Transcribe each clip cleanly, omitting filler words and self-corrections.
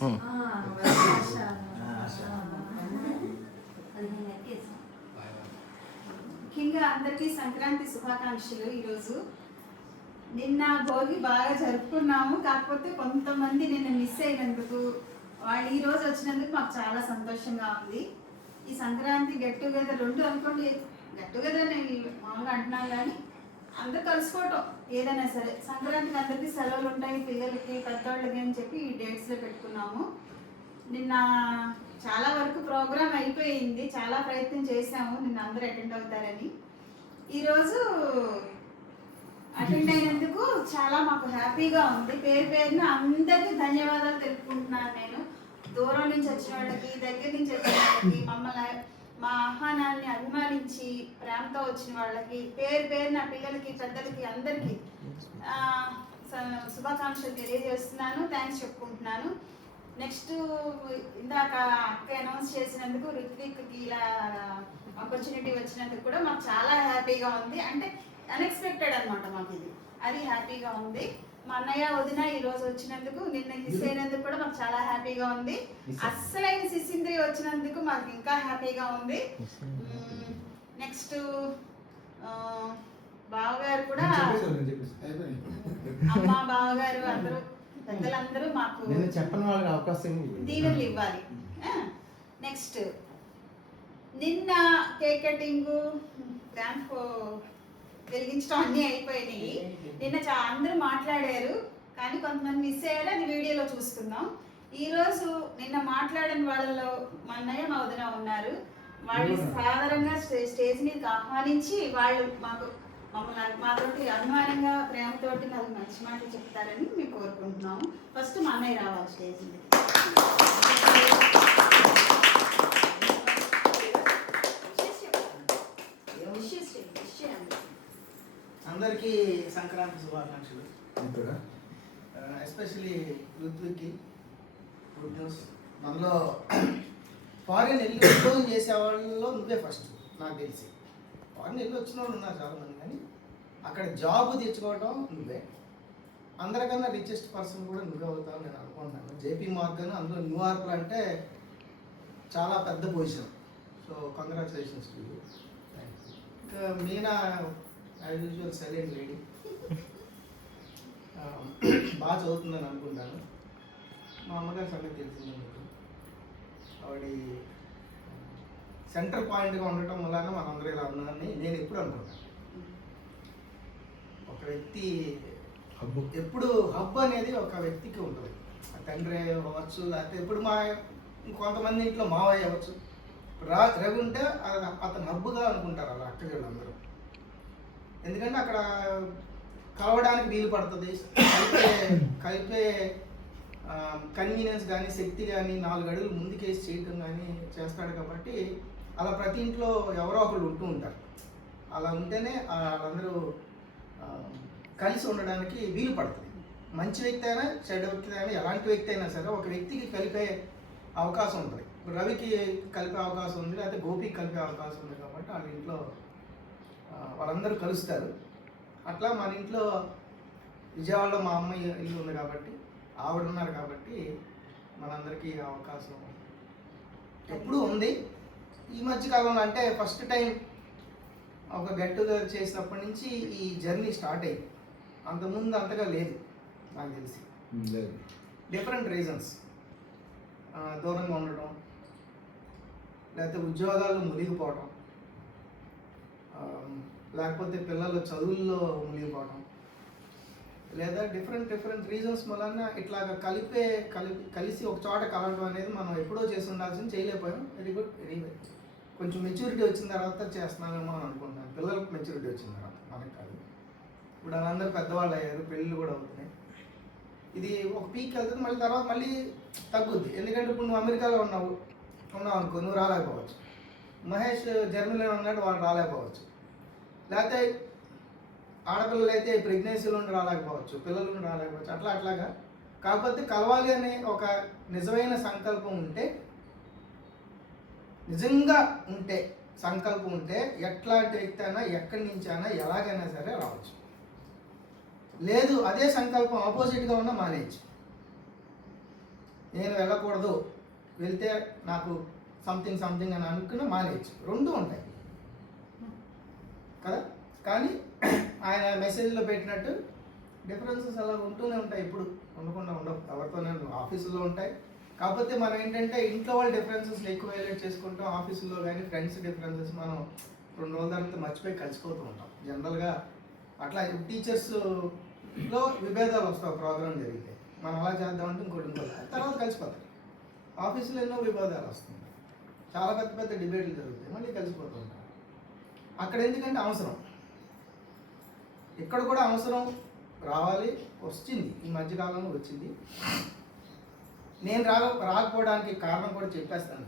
ముఖ్యంగా అందరికీ సంక్రాంతి శుభాకాంక్షలు. ఈరోజు నిన్న భోగి బాగా జరుపుకున్నాము, కాకపోతే కొంతమంది నిన్న మిస్ అయినందుకు వాళ్ళు ఈరోజు వచ్చినందుకు మాకు చాలా సంతోషంగా ఉంది. ఈ సంక్రాంతి గెట్ టుగెదర్ రెండు అనుకోండి, గెట్ టుగెదర్ నేను మామూలుగా అంటున్నాను, కానీ అందరు కలుసుకోవటం ఏదైనా సరే. సంక్రాంతికి అందరికీ సెలవులు ఉంటాయి, పిల్లలకి పెద్దవాళ్ళకి అని చెప్పి ఈ డేట్స్లో పెట్టుకున్నాము. నిన్న చాలా వరకు ప్రోగ్రామ్ అయిపోయింది, చాలా ప్రయత్నం చేశాము నిన్న అందరూ అటెండ్ అవుతారని. ఈరోజు అటెండ్ అయినందుకు చాలా మాకు హ్యాపీగా ఉంది. పేరు పేరున అందరికీ ధన్యవాదాలు తెలుపుకుంటున్నాను నేను. దూరం నుంచి వచ్చిన వాళ్ళకి, దగ్గర నుంచి వచ్చిన వాళ్ళకి, మమ్మల్ని మా ఆహ్వానాన్ని అభిమానించి ప్రేమతో వచ్చిన వాళ్ళకి పేరు పేరున పిల్లలకి, పెద్దలకి అందరికీ శుభాకాంక్షలు తెలియజేస్తున్నాను, థ్యాంక్స్ చెప్పుకుంటున్నాను. నెక్స్ట్ ఇందాక అక్క అనౌన్స్ చేసినందుకు రిత్విక్కి ఇలా ఆపర్చునిటీ వచ్చినందుకు కూడా మాకు చాలా హ్యాపీగా ఉంది. అంటే అన్ఎక్స్పెక్టెడ్ అనమాట మాకు ఇది, అది హ్యాపీగా ఉంది. మా అన్నయ్య వదిన ఈరోజు వచ్చినందుకు, నిన్న మిస్ అయినందుకు కూడా మాకు చాలా హ్యాపీగా ఉంది. అస్సలైన సిసింద్రి వచ్చినందుకు మాకు ఇంకా హ్యాపీగా ఉంది. నెక్స్ట్ బావగారు కూడా, అమ్మ బావగారు అందరూ పెద్దలందరూ మాకు చెప్పని వాళ్ళకి అవకాశం దీవెనలు ఇవ్వాలి. నెక్స్ట్ నిన్న కేక్ కటింగ్, ర్యాంప్ వెలిగించడం అన్నీ అయిపోయినాయి. నిన్న అందరూ మాట్లాడారు, కానీ కొంతమంది మిస్ అయ్యారు, అది వీడియోలో చూసుకుందాం. ఈరోజు నిన్న మాట్లాడిన వాళ్ళలో మా అన్నయ్య మా వదిన ఉన్నారు. వాళ్ళు సాధారణంగా స్టేజ్ మీదకి ఆహ్వానించి వాళ్ళు మమ్మల్ని మాతోటి అభిమానంగా ప్రేమతోటి నాకు మంచి మాటలు చెప్తారని మేము కోరుకుంటున్నాము. ఫస్ట్ మా అన్నయ్య రావాలి స్టేజ్ మీదకి. అందరికీ సంక్రాంతి శుభాకాంక్షలు. ఎస్పెషలీ ఋత్విక్కి గుడ్ న్యూస్. మనలో ఫారిన్ వెళ్ళి ఉద్యోగం చేసే వాళ్ళలో నువ్వే ఫస్ట్ నాకు తెలిసి. ఫారిన్ వెళ్ళి వచ్చిన వాళ్ళు ఉన్నారు చాలామంది, కానీ అక్కడ జాబ్ తెచ్చుకోవడం నువ్వే. అందరికన్నా రిచెస్ట్ పర్సన్ కూడా నువ్వే అవుతావు నేను అనుకుంటున్నాను. జేపీ మార్గన్, అందులో న్యూయార్క్లో అంటే చాలా పెద్ద position. So congratulations to you. ఇంకా Meena as usual silent lady, బాగా చదువుతుందని అనుకుంటాను. మా అమ్మగారి సంగతి తెలిసింది మీకు. ఆవిడ సెంటర్ పాయింట్గా ఉండటం వలన మనందరూ ఇలా ఉన్నారని నేను ఎప్పుడు అనుకుంటాను. ఒక వ్యక్తి ఎప్పుడు హబ్ అనేది ఒక వ్యక్తికి ఉంటుంది. తండ్రి అవ్వచ్చు, లేకపోతే ఇప్పుడు కొంతమంది ఇంట్లో మావయ్య అవ్వచ్చు. రవి ఉంటే అతను హబ్బుగా అనుకుంటారు అలా అక్కజోళ్ళందరూ. ఎందుకంటే అక్కడ కలవడానికి వీలు పడుతుంది, కలిపే కన్వీనియన్స్ కానీ, శక్తి కానీ 4 అడుగులు ముందుకేసి చేయటం కానీ చేస్తాడు. కాబట్టి అలా ప్రతి ఇంట్లో ఎవరో ఒకళ్ళు ఉంటూ ఉంటారు. అలా ఉంటేనే వాళ్ళందరూ కలిసి ఉండడానికి వీలు పడుతుంది. మంచి వ్యక్తి అయినా, చెడ్డ వ్యక్తి అయినా, ఎలాంటి వ్యక్తి అయినా సరే ఒక వ్యక్తికి కలిపే అవకాశం ఉంటుంది. ఇప్పుడు రవికి కలిపే అవకాశం ఉంది, లేకపోతే గోపికి కలిపే అవకాశం ఉంది. కాబట్టి వాళ్ళ ఇంట్లో వాళ్ళందరూ కలుస్తారు. అట్లా మన ఇంట్లో విజయవాడలో మా అమ్మ ఇల్లు ఉంది కాబట్టి, ఆవిడ ఉన్నారు కాబట్టి మనందరికీ అవకాశం ఎప్పుడూ ఉంది. ఈ మధ్యకాలంలో అంటే ఫస్ట్ టైం ఒక గెట్ టుగెదర్ చేసినప్పటి నుంచి ఈ జర్నీ స్టార్ట్ అయ్యింది. అంతకుముందు అంతగా లేదు నాకు తెలిసి. డిఫరెంట్ రీజన్స్, దూరంగా ఉండటం, లేకపోతే ఉద్యోగాల్లో మునిగిపోవటం, లేకపోతే పిల్లలు చదువుల్లో మునిగిపోవటం, లేదా డిఫరెంట్ రీజన్స్ వలన ఇట్లాగా కలిసి ఒక చోట కలవడం అనేది మనం ఎప్పుడో చేసి ఉండాల్సింది, చేయలేకపోయాం. Very good, very very. కొంచెం మెచ్యూరిటీ వచ్చిన తర్వాత చేస్తున్నామేమో అని అనుకుంటున్నాను. పిల్లలకు మెచ్యూరిటీ వచ్చిన తర్వాత, మనకు కాదు. ఇప్పుడు వాళ్ళందరూ పెద్దవాళ్ళు అయ్యారు, పెళ్ళిళ్ళు కూడా అవుతున్నాయి. ఇది ఒక పీక్ వెళ్తుంది, మళ్ళీ తర్వాత మళ్ళీ తగ్గుద్ది. ఎందుకంటే ఇప్పుడు నువ్వు అమెరికాలో ఉన్నావు అనుకో, నువ్వు రాలేకపోవచ్చు. మహేష్ జర్మనీలో ఉన్నాడు, వాళ్ళు రాలేకపోవచ్చు. లేకపోతే ఆడపిల్లలు అయితే ప్రెగ్నెన్సీలో ఉండి రాలేకపోవచ్చు, పిల్లలు ఉండి రాలేకపోవచ్చు. అట్లాగా కాకపోతే కలవాలి అనే ఒక నిజమైన సంకల్పం ఉంటే, నిజంగా ఉంటే సంకల్పం ఉంటే ఎట్లాంటి వ్యక్తి అయినా, ఎక్కడి నుంచి అయినా, ఎలాగైనా సరే రావచ్చు. లేదు అదే సంకల్పం ఆపోజిట్గా ఉన్నా మానేయచ్చు. నేను వెళ్ళకూడదు, వెళ్తే నాకు సంథింగ్ సంథింగ్ అని అనుకున్న మానేయచ్చు, రెండు ఉంటాయి కదా. కానీ ఆయన మెసేజ్లో పెట్టినట్టు డిఫరెన్సెస్ అలా ఉంటూనే ఉంటాయి, ఇప్పుడు ఉండకుండా ఉండవు, ఎవరితోనే ఆఫీసులో ఉంటాయి. కాకపోతే మనం ఏంటంటే ఇంట్లో వాళ్ళ డిఫరెన్సెస్ ఎక్కువ హైలైట్ చేసుకుంటాం, ఆఫీసులో కానీ ఫ్రెండ్స్ డిఫరెన్సెస్ మనం 2 రోజుల తర్వాత మర్చిపోయి కలిసిపోతూ ఉంటాం జనరల్గా. అట్లా టీచర్స్లో విభేదాలు వస్తాయి, ప్రోగ్రామ్ జరిగితే మనం అలా చేద్దామంటే ఇంకోటి తర్వాత కలిసిపోతాయి. ఆఫీసులో ఎన్నో విభేదాలు వస్తుంది, చాలా పెద్ద పెద్ద డిబేట్లు జరుగుతాయి, మళ్ళీ కలిసిపోతూ ఉంటాం. అక్కడ ఎందుకంటే అవసరం, ఇక్కడ కూడా అవసరం రావాలి, వచ్చింది, ఈ మధ్యకాలంలో వచ్చింది. నేను రాకపోవడానికి కారణం కూడా చెప్పేస్తాను.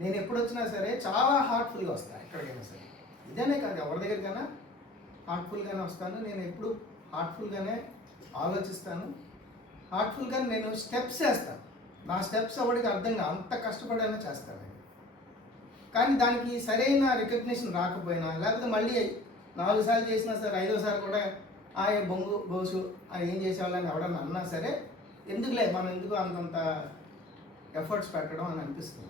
నేను ఎప్పుడు వచ్చినా సరే చాలా హార్ట్ఫుల్గా వస్తాను, ఎక్కడికైనా సరే, ఇదేనే కాదు ఎవరి దగ్గరికైనా హార్ట్ఫుల్గానే వస్తాను. నేను ఎప్పుడు హార్ట్ఫుల్గానే ఆలోచిస్తాను, హార్ట్ఫుల్గా నేను స్టెప్స్ వేస్తాను. నా స్టెప్స్ ఎవరికి అర్థంగా అంత కష్టపడైనా చేస్తాను. కానీ దానికి సరైన రికగ్నిషన్ రాకపోయినా, లేకపోతే మళ్ళీ 4 సార్లు చేసినా సరే 5వ సారి కూడా బొంగు గోసు ఏం చేసేవాళ్ళని ఎవడన్నా అన్నా సరే, ఎందుకులే మనం ఎందుకు అంతంత ఎఫర్ట్స్ పెట్టడం అని అనిపిస్తుంది.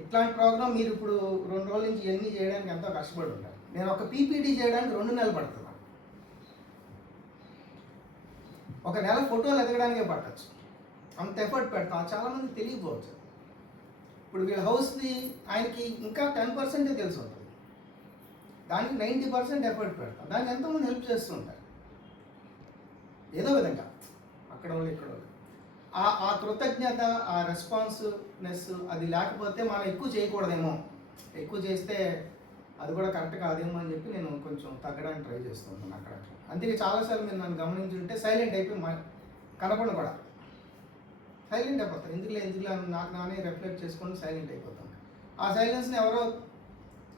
ఇట్లాంటి ప్రోగ్రామ్ మీరు ఇప్పుడు 2 రోజుల నుంచి ఇవన్నీ చేయడానికి ఎంతో కష్టపడి ఉంటారు. నేను ఒక పీపీటీ చేయడానికి 2 నెలలు పడుతున్నాను, ఒక నెల ఫోటోలు ఎదగడానికే పట్టచ్చు, అంత ఎఫర్ట్ పెడతాం. చాలామంది తెలియకపోవచ్చు. ఇప్పుడు వీళ్ళ హౌస్ది ఆయనకి ఇంకా 10% తెలిసి ఉంటుంది, దానికి 90% ఎఫర్ట్ పెడతాం. దానికి ఎంతోమంది హెల్ప్ చేస్తూ ఉంటారు ఏదో విధంగా, అక్కడ వాళ్ళు ఇక్కడ వాళ్ళు. ఆ కృతజ్ఞత, ఆ రెస్పాన్సివ్నెస్ అది లేకపోతే మనం ఎక్కువ చేయకూడదేమో, ఎక్కువ చేస్తే అది కూడా కరెక్ట్ కాదేమో అని చెప్పి నేను కొంచెం తగ్గడానికి ట్రై చేస్తుంటాను అక్కడ. అందుకే చాలాసార్లు మీరు నన్ను గమనించుంటే సైలెంట్ అయిపోయి కనపడను కూడా, సైలెంట్ అయిపోతాను. ఎందుకులే నాకు నానే రిఫ్లెక్ట్ చేసుకొని సైలెంట్ అయిపోతాను. ఆ సైలెన్స్ని ఎవరో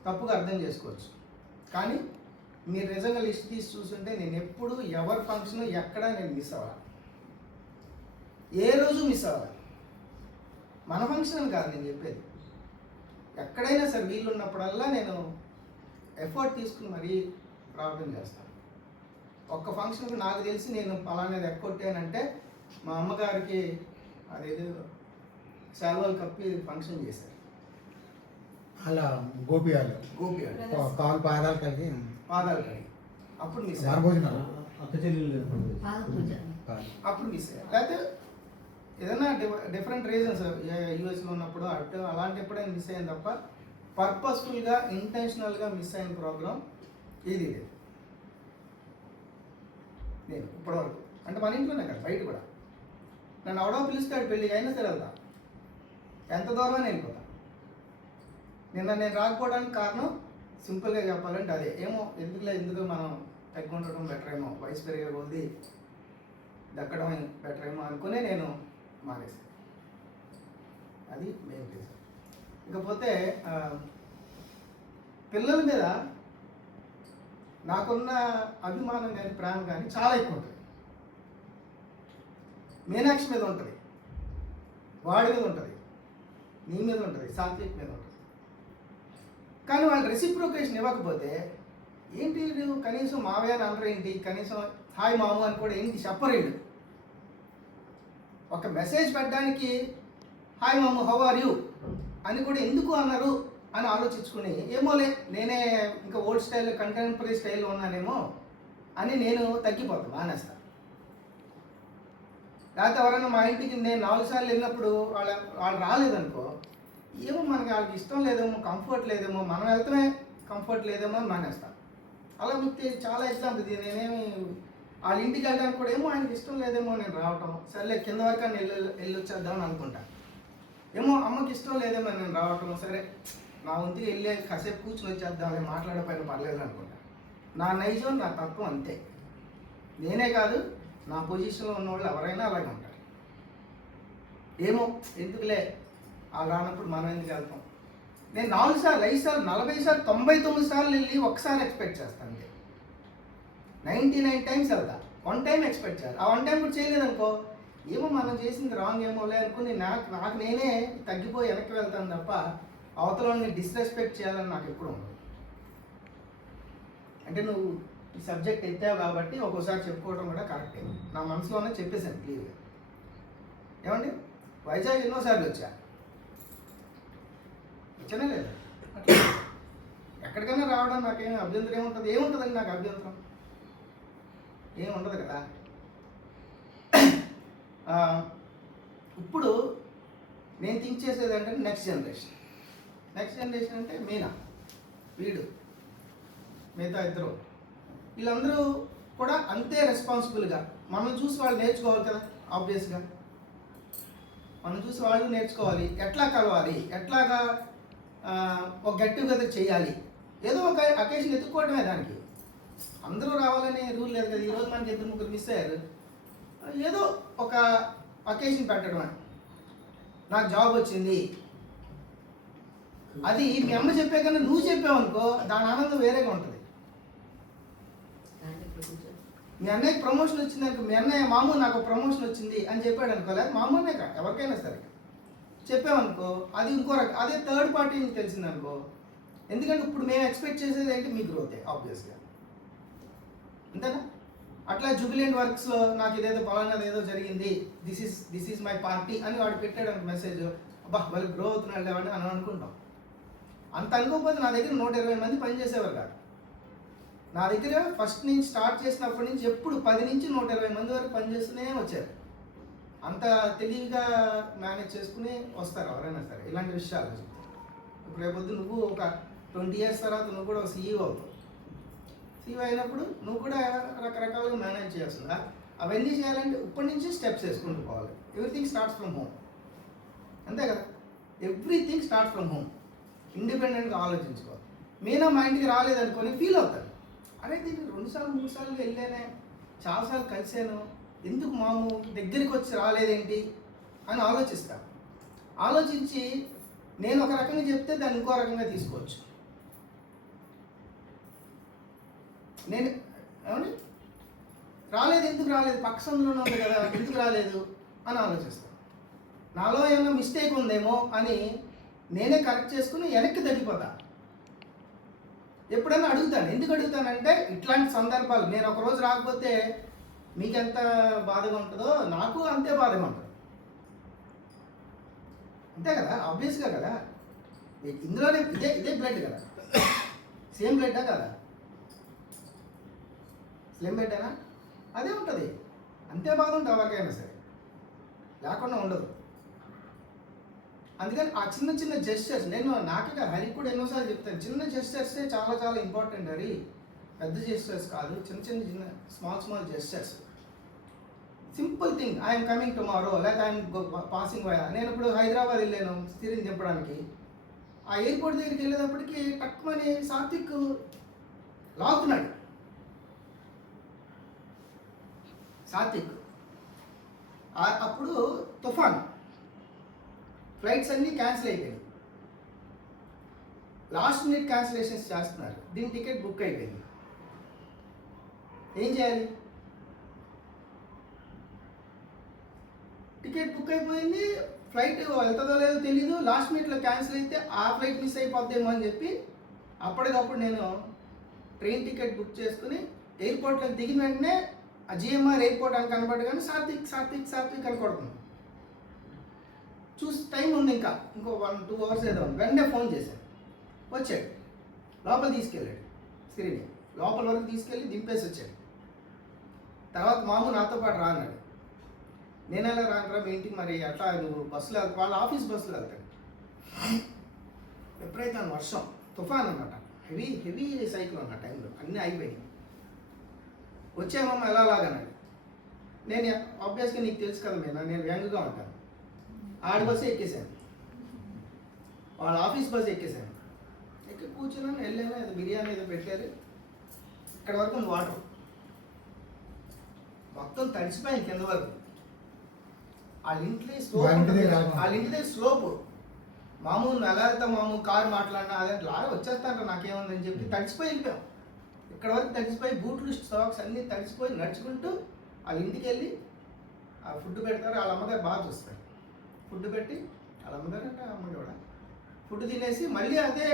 తప్పుగా అర్థం చేసుకోవచ్చు, కానీ మీరు నిజంగా లిస్ట్ తీసి చూస్తుంటే నేను ఎప్పుడు ఎవరి ఫంక్షన్ ఎక్కడ నేను మిస్ అవ్వాలి, ఏ రోజు మిస్ అవ్వాలి. మన ఫంక్షన్ అని కాదు నేను చెప్పేది, ఎక్కడైనా సరే వీళ్ళు ఉన్నప్పుడల్లా నేను ఎఫర్ట్ తీసుకుని మరీ రావడం చేస్తాను. ఒక్క ఫంక్షన్కి నాకు తెలిసి నేను అలానేది ఎక్కొట్టానంటే మా అమ్మగారికి అదేదో శాల్వాలు కప్పి ఫంక్షన్ చేశారు, అలా గోపి కాలు పాదాలు కలిగి అప్పుడు మిస్ అప్పుడు మిస్ అయ్యారు. లేకపోతే ఏదైనా డిఫరెంట్ రీజన్స్ యూఎస్లో ఉన్నప్పుడు అటు అలాంటి ఎప్పుడైనా మిస్ అయింది తప్ప పర్పస్ఫుల్గా ఇంటెన్షనల్గా మిస్ అయిన ప్రోగ్రామ్ ఇది లేదు నేను ఇప్పటివరకు. అంటే మన ఇంట్లోనే కదా, బయట కూడా నన్ను ఎవడో పిలుస్తాడు పెళ్ళికి అయినా సరే వెళ్తా, ఎంత దూరమైనా వెళ్ళిపోతా. నేను రాకపోవడానికి కారణం సింపుల్గా చెప్పాలంటే అదే, ఎందుకు మనం తగ్గి ఉండటం బెటర్ ఏమో, వయసు పెరిగే కొద్ది దక్కడం బెటర్ ఏమో అనుకునే నేను మానేసాను. అది మెయిన్ రీజన్. ఇకపోతే పిల్లల మీద నాకున్న అభిమానం కానీ ప్రేమ కానీ చాలా ఎక్కువ ఉంటుంది. మీనాక్షి మీద ఉంటుంది, వాడి మీద ఉంటుంది, నీ మీద ఉంటుంది, సాత్విక్ మీద ఉంటుంది. కానీ వాళ్ళు రెసిప్రోకేషన్ ఇవ్వకపోతే ఏంటి వీళ్ళు కనీసం మావయ్య అని అనరు ఏంటి, కనీసం హాయ్ మాము అని కూడా ఏంటి చెప్పరేళ్ళు. ఒక మెసేజ్ పెట్టడానికి హాయ్ మాము హౌ ఆర్ యూ అని కూడా ఎందుకు అన్నారు అని ఆలోచించుకుని, ఏమోలే నేనే ఇంకా ఓల్డ్ స్టైల్ కంటెంపరీ స్టైల్లో ఉన్నానేమో అని నేను తగ్గిపోతాను, మానేస్తాను. లేకపోతే ఎవరైనా మా ఇంటికి నేను 4 సార్లు వెళ్ళినప్పుడు వాళ్ళు రాలేదనుకో, ఏమో మనకి వాళ్ళకి ఇష్టం లేదేమో, కంఫర్ట్ లేదేమో, మనం వెళ్తమే కంఫర్ట్ లేదేమో అని మానేస్తాను. అలా మీకు చాలా ఎగ్జాంపుల్ ఇది. నేనేమి వాళ్ళ ఇంటికి వెళ్ళడానికి కూడా ఏమో ఆయనకి ఇష్టం లేదేమో నేను రావటం, సరేలే కింద వరకు అని వెళ్ళొచ్చేద్దామని అనుకుంటా. ఏమో అమ్మకి ఇష్టం లేదేమో నేను రావటం, సరే నా వంతుకి వెళ్ళే కాసేపు కూర్చొని వచ్చేద్దామని మాట్లాడకపోయినా పర్లేదు అనుకుంటా. నా నైజం, నా తత్వం అంతే. నేనే కాదు, నా పొజిషన్లో ఉన్న వాళ్ళు ఎవరైనా అలాగే ఉంటారు. ఏమో ఎందుకులే వాళ్ళు రానప్పుడు మనం ఎందుకు వెళ్తాం. నేను 4 సార్లు 5 సార్లు 40 సార్లు 99 సార్లు వెళ్ళి ఒకసారి ఎక్స్పెక్ట్ చేస్తాను, అంతే. 99 టైమ్స్ వెళ్తా, 1 టైం ఎక్స్పెక్ట్ చేయాలి. ఆ 1 టైం కూడా చేయలేదనుకో, ఏమో మనం చేసింది రాంగ్ ఏమోలే అనుకుని నాకు నేనే తగ్గిపోయి వెనక్కి వెళ్తాను తప్ప అవతలని డిస్రెస్పెక్ట్ చేయాలని నాకు ఎప్పుడు ఉండదు. అంటే నువ్వు ఈ సబ్జెక్ట్ ఎత్తావు కాబట్టి ఒక్కోసారి చెప్పుకోవడం కూడా కరెక్టే, నా మనసులోనే చెప్పేశాను క్లియర్గా. ఏమండి వైజాగ్ ఎన్నోసార్లు వచ్చానే లేదు అట్లా ఎక్కడికైనా రావడం నాకేం అభ్యంతరం ఏముంటుందండి నాకు అభ్యంతరం ఏం ఉండదు కదా. ఇప్పుడు నేను థింక్ చేసేది అంటే నెక్స్ట్ జనరేషన్ అంటే మీనా, వీడు, మిగతా ఇద్దరు, వీళ్ళందరూ కూడా అంతే రెస్పాన్సిబుల్గా మనం చూసి వాళ్ళు నేర్చుకోవాలి కదా. ఆబ్వియస్గా మనం చూసి వాళ్ళు నేర్చుకోవాలి. ఎట్లా కలవాలి, ఎట్లాగా ఒక గెట్ టుగెదర్ చేయాలి, ఏదో ఒక అకేషన్ ఎత్తుక్కోవడమే. దానికి అందరూ రావాలని రూల్ లేదు కదా. ఈరోజు మనకి 2-3 మిస్ అయ్యారు, ఏదో ఒక అకేషన్ పెట్టడమే. నాకు జాబ్ వచ్చింది, అది మీ అమ్మ చెప్పే కన్నా నువ్వు చెప్పావు అనుకో, దాని ఆనందం వేరేగా ఉంటుంది. మీ అన్నయ్యకి ప్రమోషన్ వచ్చింది అనుకో, మీ అన్నయ్య మామూ నాకు ప్రమోషన్ వచ్చింది అని చెప్పాడు అనుకో, లేదా మామూనే కా ఎవరికైనా సరే చెప్పామనుకో, అది ఇంకో రకం. అదే థర్డ్ పార్టీ తెలిసింది అనుకో, ఎందుకంటే ఇప్పుడు మేము ఎక్స్పెక్ట్ చేసేది ఏంటి మీ గ్రోతే ఆబ్వియస్గా, అంతేనా. అట్లా జూబిలెంట్ వర్క్స్లో నాకు ఇదేదో పలానాది ఏదో జరిగింది, దిస్ ఈజ్ మై పార్టీ అని వాడు పెట్టాడు అనుకో మెసేజ్, అబ్బా వాళ్ళు గ్రో అవుతున్నాడు లేవండి అని అనుకుంటాం. అంత అనుకోకపోతే నా దగ్గర 120 మంది పనిచేసేవారు కాదు. నా దగ్గర ఫస్ట్ నుంచి స్టార్ట్ చేసినప్పటి నుంచి ఎప్పుడు 10 నుంచి 120 మంది వరకు పనిచేస్తూనే వచ్చారు. అంత తెలివిగా మేనేజ్ చేసుకుని వస్తారు ఎవరైనా సరే. ఇలాంటి విషయాలు ఇప్పుడు రేపొద్దు నువ్వు ఒక 20 years తర్వాత నువ్వు కూడా ఒక CEO అవుతావు. CEO అయినప్పుడు నువ్వు కూడా రకరకాలుగా మేనేజ్ చేయాల్సిందా. అవన్నీ చేయాలంటే ఇప్పటి నుంచి స్టెప్స్ వేసుకుంటూ పోవాలి. ఎవ్రీథింగ్ స్టార్ట్స్ ఫ్రమ్ హోమ్, అంతే కదా. Everything starts from home. ఇండిపెండెంట్గా ఆలోచించుకోవాలి. మీనా మా ఇంటికి రాలేదనుకొని ఫీల్ అవుతాను, అరే దీన్ని 2 సార్లు 3 సార్లు వెళ్ళానే, చాలాసార్లు కలిసాను, ఎందుకు మాము దగ్గరికి వచ్చి రాలేదేంటి అని ఆలోచిస్తాను. ఆలోచించి నేను ఒక రకంగా చెప్తే దాన్ని ఇంకో రకంగా తీసుకోవచ్చు. నేను ఏమండి రాలేదు, ఎందుకు రాలేదు, పక్క సందులోనే ఉంది కదా, ఎందుకు రాలేదు అని ఆలోచిస్తాను. నాలో ఏమైనా మిస్టేక్ ఉందేమో అని నేనే కరెక్ట్ చేసుకుని వెనక్కి తగ్గిపోతా. ఎప్పుడైనా అడుగుతాను. ఎందుకు అడుగుతానంటే ఇట్లాంటి సందర్భాలు, నేను ఒకరోజు రాకపోతే మీకు ఎంత బాధగా ఉంటుందో నాకు అంతే బాధగా ఉంటుంది, అంతే కదా, ఆబ్వియస్గా కదా. ఇందులోనే ఇదే బ్లడ్ కదా, సేమ్ బ్లడ్డా కదా, సేమ్ బ్లడ్డేనా, అదే ఉంటుంది, అంతే బాధ ఉంటుంది ఎవరికైనా సరే, లేకుండా ఉండదు. అందుకని ఆ చిన్న చిన్న జెస్చర్స్, నేను నాకే హరికి కూడా ఎన్నోసార్లు చెప్తాను, చిన్న జెస్చర్సే చాలా చాలా ఇంపార్టెంట్. హరి పెద్ద జెస్చర్స్ కాదు, చిన్న small gestures. Simple thing, I'm coming tomorrow, లేకపోతే ఐఎమ్ పాసింగ్ వయా. నేను ఇప్పుడు హైదరాబాద్ వెళ్ళాను స్థిరం దింపడానికి. ఆ ఎయిర్పోర్ట్ దగ్గరికి వెళ్ళేటప్పటికి టక్కుమని సాత్విక్ లాగుతున్నాడు. సాత్విక్ అప్పుడు తుఫాన్, ఫ్లైట్స్ అన్నీ క్యాన్సిల్ అయిపోయాయి, లాస్ట్ మినిట్ క్యాన్సిలేషన్స్ చేస్తున్నారు, దీని టికెట్ బుక్ అయిపోయింది. ఏం చేయాలి? టికెట్ బుక్ అయిపోయింది, ఫ్లైట్ వెళ్తుందో లేదో తెలీదు, లాస్ట్ మినిట్లో క్యాన్సిల్ అయితే ఆ ఫ్లైట్ మిస్ అయిపోద్దేమో అని చెప్పి అప్పటికప్పుడు నేను ట్రైన్ టికెట్ బుక్ చేసుకుని ఎయిర్పోర్ట్లో దిగిన వెంటనే ఆ జిఎంఆర్ ఎయిర్పోర్ట్ అని కనబడగానే సాత్విక్ అని కొడుతుంది. చూసి టైం ఉంది, ఇంకో 1-2 hours ఏదో ఉంది. వెంటనే ఫోన్ చేశాను, వచ్చాడు, లోపల తీసుకెళ్ళాడు, సిరిని లోపల వరకు తీసుకెళ్ళి దింపేసి వచ్చాడు. తర్వాత మామూలు నాతో పాటు రా అన్నాడు. నేను ఎలా రానురా మీ ఇంటికి, మరి అట్లా నువ్వు బస్సులో వెళ్తా, వాళ్ళ ఆఫీస్ బస్సులో వెళ్తాడు. ఎప్పుడైతే వర్షం తుఫాన్ అన్నమాట, హెవీ సైకిల్ అన్న టైంలో అన్నీ అయిపోయినాయి. వచ్చామమ్మ ఎలా లాగన్నాడు. నేను ఆబ్వియస్గా నీకు తెలుసు కదా మీనా, నేను వ్యంగ్గా ఉంటాను. ఆడి బస్సు ఎక్కేసాను, వాళ్ళ ఆఫీస్ బస్సు ఎక్కేసాను. ఎక్కి కూర్చున్నాను, వెళ్ళాను, ఏదో బిర్యానీ ఏదో పెట్టారు, ఇక్కడ వరకు ఉంది వాటర్, మొత్తం తడిసిపోయింది కింద వరకు. వాళ్ళ ఇంటి దగ్గర స్లోపు మామూలు ఎలా వెళ్తాం, మామూలు కారు మాట్లాడినా అదే లాగా వచ్చేస్తాను నాకేముందని చెప్పి తడిసిపోయి వెళ్ళిపోయాం. ఇక్కడ వరకు తడిసిపోయి బూట్లు స్టాక్స్ అన్నీ తడిసిపోయి నడుచుకుంటూ వాళ్ళ ఇంటికి వెళ్ళి ఆ ఫుడ్ పెడతారు. వాళ్ళ అమ్మగారు బాగా చూస్తారు, ఫుడ్ పెట్టి వాళ్ళ అమ్మగారు అంటే అమ్మగారు కూడా ఫుడ్ తినేసి మళ్ళీ అదే